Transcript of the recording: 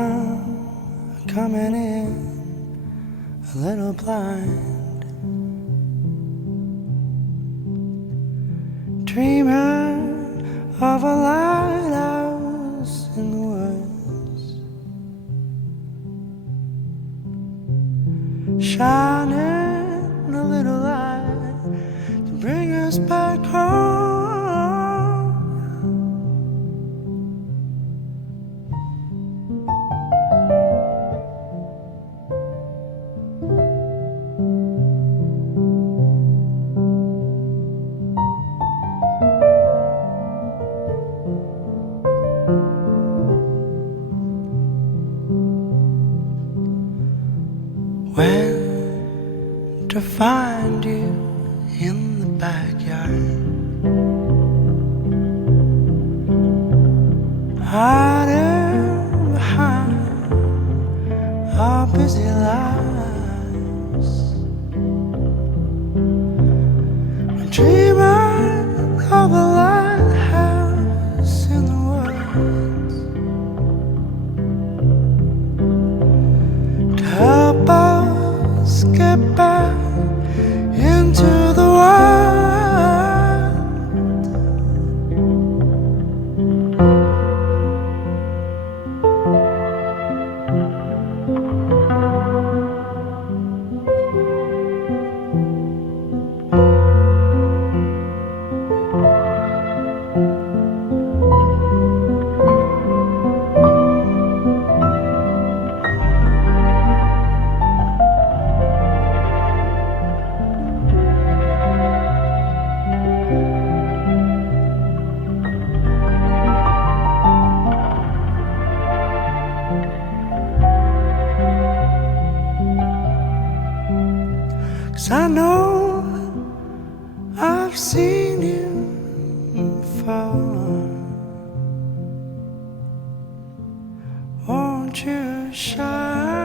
I'm coming in a little blind, dreaming of a lighthouse in the woods, shining a little light to bring us back home. When to find you in the backyard, hiding behind our busy lives, we're dreaming of a lighthouse in the woods to help us get back into the world. Cause I know I've seen you before. Won't you shine